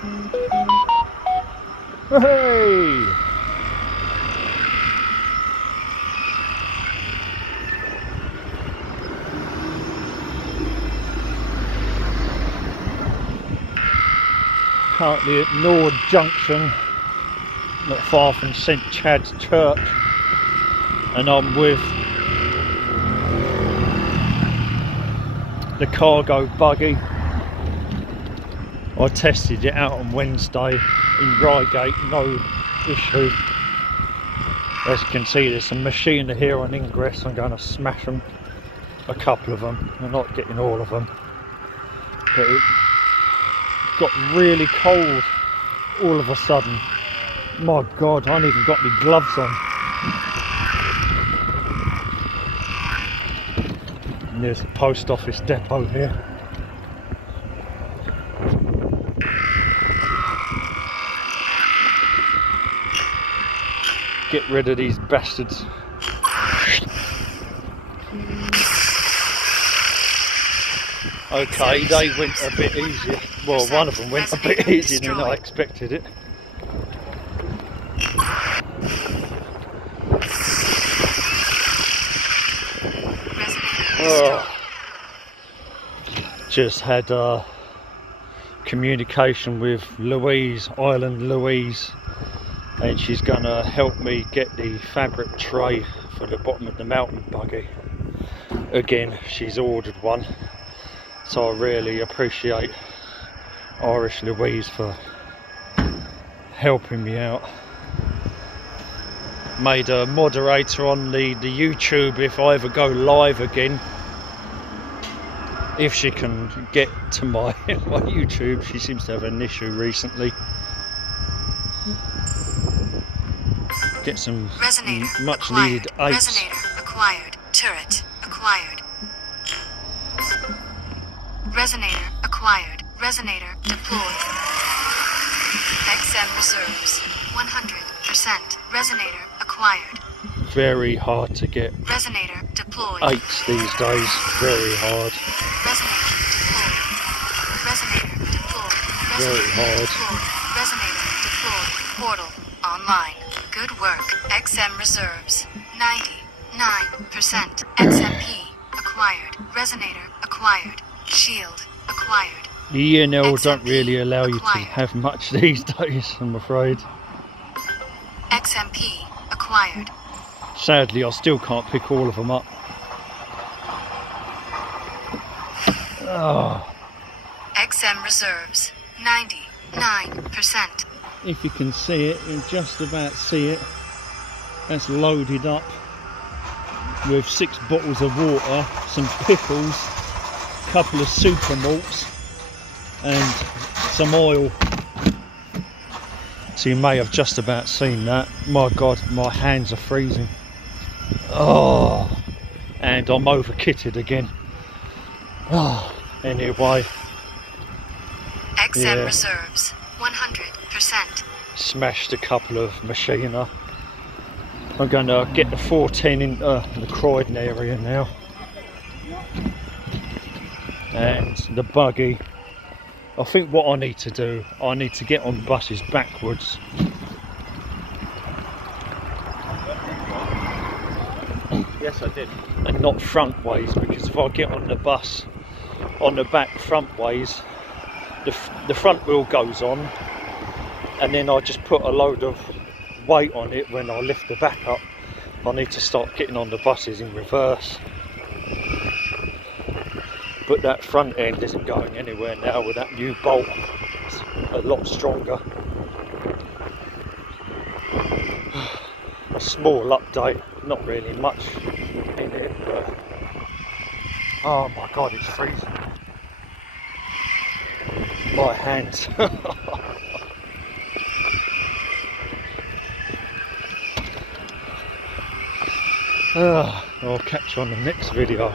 Hey! Currently at Nord Junction, not far from St Chad's Church, and I'm with the Cargo Buggy. I tested it out on Wednesday in Reigate, no issue. As you can see, there's some machine here on ingress. I'm going to smash them, a couple of them. I'm not getting all of them, but it got really cold all of a sudden. My God, I ain't even got my gloves on. And there's the post office depot here. Get rid of these bastards. Okay, they went a bit easier. Well, one of them went a bit easier than I expected it. Oh. Just had communication with Louise, Island Louise, and she's gonna help me get the fabric tray for the bottom of the Mountain Buggy. Again, she's ordered one, so I really appreciate Irish Louise for helping me out. Made a moderator on the YouTube if I ever go live again. If she can get to my YouTube, she seems to have an issue recently. Get some much needed eights. Resonator acquired. Turret acquired. Resonator acquired. Resonator deployed. XM reserves 100%. Resonator acquired. Very hard to get Resonator deployed. eights these days. Very hard. Resonator deployed. Resonator deployed. Very hard. Resonator deployed. Portal online. Good work. XM reserves 99%. XMP acquired. Resonator acquired. Shield acquired. The ENL don't XMP really allow you to acquired. have much these days, I'm afraid. XMP acquired. Sadly, I still can't pick all of them up. Oh, XM reserves 99%. if you can see it, you can just about see it. That's loaded up with 6 bottles of water, some pickles, a couple of super malts, and some oil. So you may have just about seen that. My God, my hands are freezing. Oh, and I'm over kitted again. Oh, anyway. XM Yeah. reserves 100%. Smashed a couple of machiner. I'm going to get the 410 into the Croydon area now. And the buggy. I think what I need to do, I need to get on buses backwards. Yes, I did. And not front ways, because if I get on the bus on the back front ways, the front wheel goes on, and then I just put a load of weight on it when I lift the back up. I need to start getting on the buses in reverse. But that front end isn't going anywhere now with that new bolt. It's a lot stronger. A small update, not really much in it, but oh my God, it's freezing. My hands. I'll catch you on the next video.